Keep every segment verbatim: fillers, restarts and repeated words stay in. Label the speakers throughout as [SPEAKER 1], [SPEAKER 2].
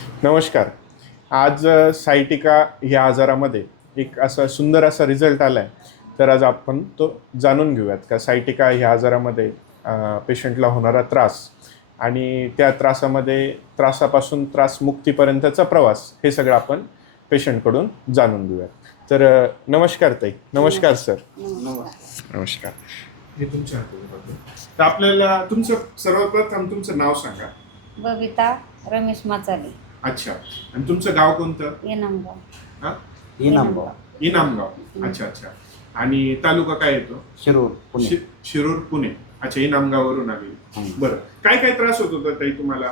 [SPEAKER 1] नमस्कार. आज अ, सायटिका ह्या आजारामध्ये एक असा सुंदर असा रिझल्ट आला आहे. तर आज आपण तो जाणून घेऊयात का सायटिका ह्या आजारामध्ये अ, पेशंटला होणारा त्रास आणि त्या त्रासामध्ये त्रासापासून त्रास मुक्तीपर्यंतचा प्रवास हे सगळं आपण पेशंटकडून जाणून घेऊयात. तर अ, नमस्कार ताई. नमस्कार सर.
[SPEAKER 2] नमस्कार.
[SPEAKER 1] नमस्कार. हे तुमच्या हातात आहे. तर आपल्याला तुमचं सर्वप्रथम तुमचं नाव सांगा.
[SPEAKER 2] बबिता रमेश माचाली,
[SPEAKER 1] अच्छा. आणि तुमचं गाव कोणतं?
[SPEAKER 2] येनामगाव.
[SPEAKER 1] हा?
[SPEAKER 3] इनामगाव,
[SPEAKER 1] इनामगाव. अच्छा अच्छा. आणि तालुका काय येतो?
[SPEAKER 3] शिरूर, पुणे.
[SPEAKER 1] शि- शिरूर पुणे. अच्छा, इनामगाववरून आली.
[SPEAKER 3] हं.
[SPEAKER 1] बरं, काय काय त्रास होत होता ताई तुम्हाला?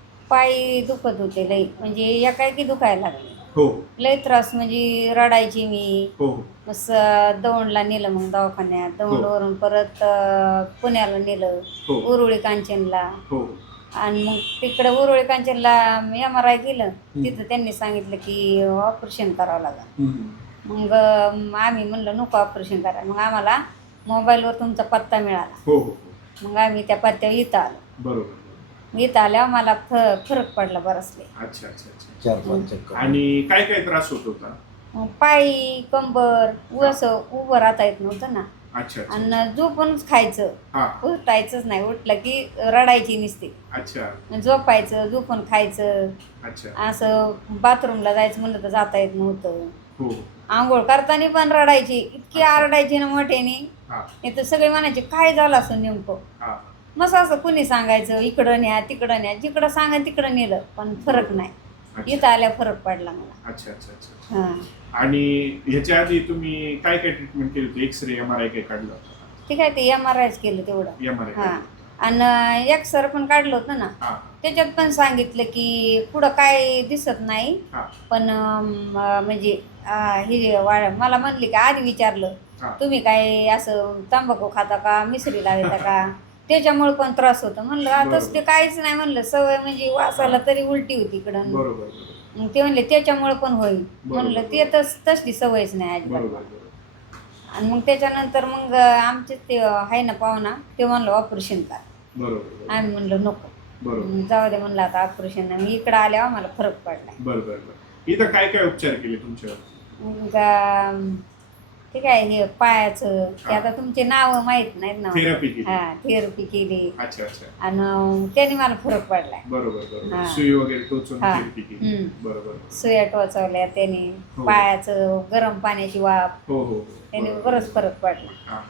[SPEAKER 2] पाय दुखत होते लई, म्हणजे एकाएकी दुखायला लागले.
[SPEAKER 1] हो
[SPEAKER 2] लई त्रास म्हणजे रडायची मी.
[SPEAKER 1] हो हो
[SPEAKER 2] मग दौंडला नेलं, मग दवाखान्यात दौंडवरून परत अं, पुण्याला नेलं,
[SPEAKER 1] हो
[SPEAKER 2] उरुळी कांचनला.
[SPEAKER 1] हो
[SPEAKER 2] आणि मग तिकडं उरुळी कांचनला एम आर आय केलं. तिथं त्यांनी सांगितलं की ऑपरेशन करावं लागेल.
[SPEAKER 1] हम्म.
[SPEAKER 2] मग अं, आम्ही म्हणलं नको ऑपरेशन करा. मग आम्हाला मोबाईलवर तुमचा पत्ता मिळाला.
[SPEAKER 1] हो हो हो.
[SPEAKER 2] मग आम्ही त्या पत्त्यावर इथं आलो.
[SPEAKER 1] बरोबर.
[SPEAKER 2] इथं आल्यावर मला फ फरक पडला बरसले.
[SPEAKER 1] अच्छा अच्छा अच्छा.
[SPEAKER 3] चार पाच चक्कर.
[SPEAKER 1] आणि काय काय त्रास होत होता?
[SPEAKER 2] मग पाय कंबर असं उभं राहता येत नव्हतं ना.
[SPEAKER 1] अच्छा अच्छा.
[SPEAKER 2] आणि झोपूनच खायचं,
[SPEAKER 1] हा.
[SPEAKER 2] उठायचंच नाही. उठलं की रडायची नुसती.
[SPEAKER 1] अच्छा
[SPEAKER 2] झोपायचं, झोपून खायचं.
[SPEAKER 1] अच्छा.
[SPEAKER 2] असं बाथरूमला जायचं म्हणलं तर जाता येत नव्हतं.
[SPEAKER 1] हो.
[SPEAKER 2] आंघोळ करताना पण रडायची, इतकी आरडायची ना मोठ्याने.
[SPEAKER 1] हा
[SPEAKER 2] नाही तर सगळे म्हणायचे काय झालं असं नेमकं.
[SPEAKER 1] हा.
[SPEAKER 2] मस्त असं कुणी सांगायचं इकडं न्या तिकडं न्या, जिकडं सांगा तिकडं नेलं, पण फरक नाही.
[SPEAKER 1] अच्छा
[SPEAKER 2] इथं आल्या फरक पडला मला.
[SPEAKER 1] अच्छा अच्छा अच्छा.
[SPEAKER 2] हां,
[SPEAKER 1] आणि ह्याच्या आधी तुम्ही काय काय ट्रीटमेंट केली होती? एक्सरे, एम आर आय काय काढलं होतं?
[SPEAKER 2] ठीक आहे. ते एम आर आयच केलं तेवढं.
[SPEAKER 1] एम आर
[SPEAKER 2] हां,
[SPEAKER 1] आय.
[SPEAKER 2] आणि एक्सर पण काढलं होतं ना.
[SPEAKER 1] हा
[SPEAKER 2] त्याच्यात पण सांगितलं की पुढं काय दिसत नाही,
[SPEAKER 1] हा
[SPEAKER 2] पण अं, म्हणजे अं, हे वा- मला म्हणले की आधी विचारलं
[SPEAKER 1] हा.
[SPEAKER 2] तुम्ही काय असं तंबाखू खाता का, मिसरी लावता का, त्याच्यामुळे पण त्रास होतो. म्हणलं आता
[SPEAKER 1] बरोबर.
[SPEAKER 2] ते काहीच नाही. म्हणलं सवय म्हणजे वासाला तरी उलटी होती इकडं.
[SPEAKER 1] बरोबर बरोबर
[SPEAKER 2] मग ते म्हणले त्याच्यामुळे पण होईल. म्हणलं
[SPEAKER 1] बरोबर.
[SPEAKER 2] ते तस तसली सवयच नाही
[SPEAKER 1] बरोबर
[SPEAKER 2] अजिबात.
[SPEAKER 1] बरोबर
[SPEAKER 2] आणि मग त्याच्यानंतर मग आमचे ते आहे ना पाहुणा, ते म्हणलं ऑपरेशन कर.
[SPEAKER 1] बरोबर
[SPEAKER 2] आम्ही म्हणलं नको.
[SPEAKER 1] बरोबर
[SPEAKER 2] मग जाऊ दे म्हणलं आता ऑपरेशन. मी इकडं आल्यावर मला फरक पडला.
[SPEAKER 1] बरं बरं बरं. इथं काय काय उपचार केले तुमच्यावर?
[SPEAKER 2] मग अं, ठीक आहे. हे पायाचं ते आता तुमचे नाव माहीत नाहीत ना.
[SPEAKER 1] थेरपी केली?
[SPEAKER 2] हा, थेरपी केली.
[SPEAKER 1] अच्छा अच्छा.
[SPEAKER 2] आणि त्याने मला फरक पडलाय.
[SPEAKER 1] बरोबर बरोबर.
[SPEAKER 2] हा.
[SPEAKER 1] सुई वगैरे टोचून
[SPEAKER 2] हा.
[SPEAKER 1] थेरपी केली?
[SPEAKER 2] हम्म.
[SPEAKER 1] बरोबर.
[SPEAKER 2] सुया टोचवल्या त्याने.
[SPEAKER 1] हो.
[SPEAKER 2] पायाचं गरम पाण्याची वाफ,
[SPEAKER 1] हो हो हो.
[SPEAKER 2] त्याने
[SPEAKER 1] बरोबर.
[SPEAKER 2] बरंच फरक पडला.
[SPEAKER 1] हा,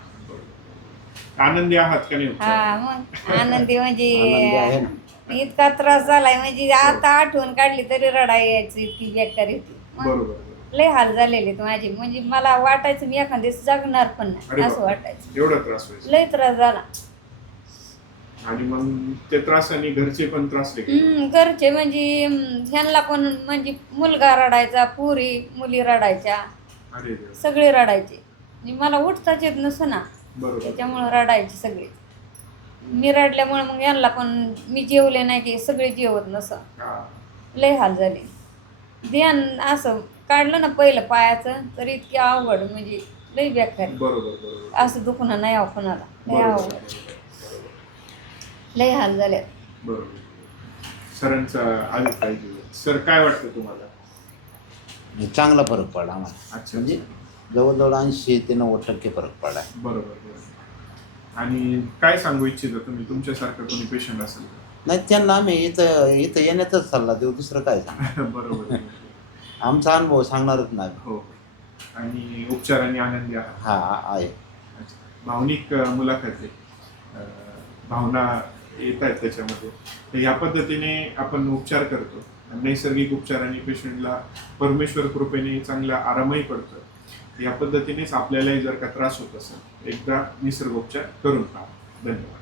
[SPEAKER 1] बरोबर. आनंदी आहात का नाही उपचार?
[SPEAKER 2] हा, मग आनंदी म्हणजे
[SPEAKER 3] आनंदी आहे ना.
[SPEAKER 2] इतका त्रास झालाय म्हणजे आता आठवण काढली तरी रडाई यायची, इतकी बेकारी होती. मग
[SPEAKER 1] बरोबर बरोबर.
[SPEAKER 2] लय हाल झालेले ते माझे. म्हणजे मला वाटायचं मी एखाद दिवस जगणार पण
[SPEAKER 1] अरे
[SPEAKER 2] नाही, असं
[SPEAKER 1] बापरे.
[SPEAKER 2] वाटायचं.
[SPEAKER 1] एवढा त्रास व्हायचा?
[SPEAKER 2] लय त्रास झाला.
[SPEAKER 1] आणि मग ते त्रासाने घरचे पण त्रासले का?
[SPEAKER 2] हम्म, घरचे म्हणजे हम्म, ह्यांना पण म्हणजे मुलगा रडायचा, पुरी मुली रडायच्या,
[SPEAKER 1] अरे देवा.
[SPEAKER 2] सगळे रडायचे. म्हणजे मला उठताच येत नसं ना,
[SPEAKER 1] बरोबर.
[SPEAKER 2] त्याच्यामुळं रडायचे सगळे. मी रडल्यामुळे मग यांना पण मी जेवले नाही की सगळे जेवत नसं.
[SPEAKER 1] हा.
[SPEAKER 2] लय हाल झाले. ध्यान असं काढलं ना पहिलं पायाचं तर इतकी अवघड म्हणजे लय बेकार.
[SPEAKER 1] बरोबर बरोबर.
[SPEAKER 2] असं दुखणं नाही आव कोणाला. लय
[SPEAKER 1] बरोबर
[SPEAKER 2] अवघड,
[SPEAKER 1] बरोबर.
[SPEAKER 2] लय हाल झाले.
[SPEAKER 1] बरोबर. सरांचा आधी पाहिजे. सर काय वाटतं तुम्हाला?
[SPEAKER 3] चांगला फरक पडला आम्हाला.
[SPEAKER 1] अच्छा.
[SPEAKER 3] म्हणजे जवळजवळ ऐंशी ते नव्वद टक्के फरक पडला.
[SPEAKER 1] बरोबर बरोबर. आणि काय सांगू इच्छिता तुम्ही तुमच्यासारखं कोणी पेशंट असेल तर?
[SPEAKER 3] नाही, त्यांना आम्ही इथं इथं येण्याचाच सल्ला देऊ, दुसरं काय सांग.
[SPEAKER 1] बरोबर.
[SPEAKER 3] आमचा अनुभव सांगणारच नाही.
[SPEAKER 1] हो. आणि उपचाराने आनंदी आहात?
[SPEAKER 3] हा आहे.
[SPEAKER 1] अच्छा. भावनिक अ, मुलाखत आहे. अ, भावना येत आहेत त्याच्यामध्ये. तर ह्या पद्धतीने आपण उपचार करतो. नैसर्गिक उपचाराने पेशंटला परमेश्वर कृपेने चांगला आरामही पडतो. या पद्धतीनेच आपल्यालाही जर का त्रास होत असेल एकदा निसर्गोपचार करून पहा. धन्यवाद.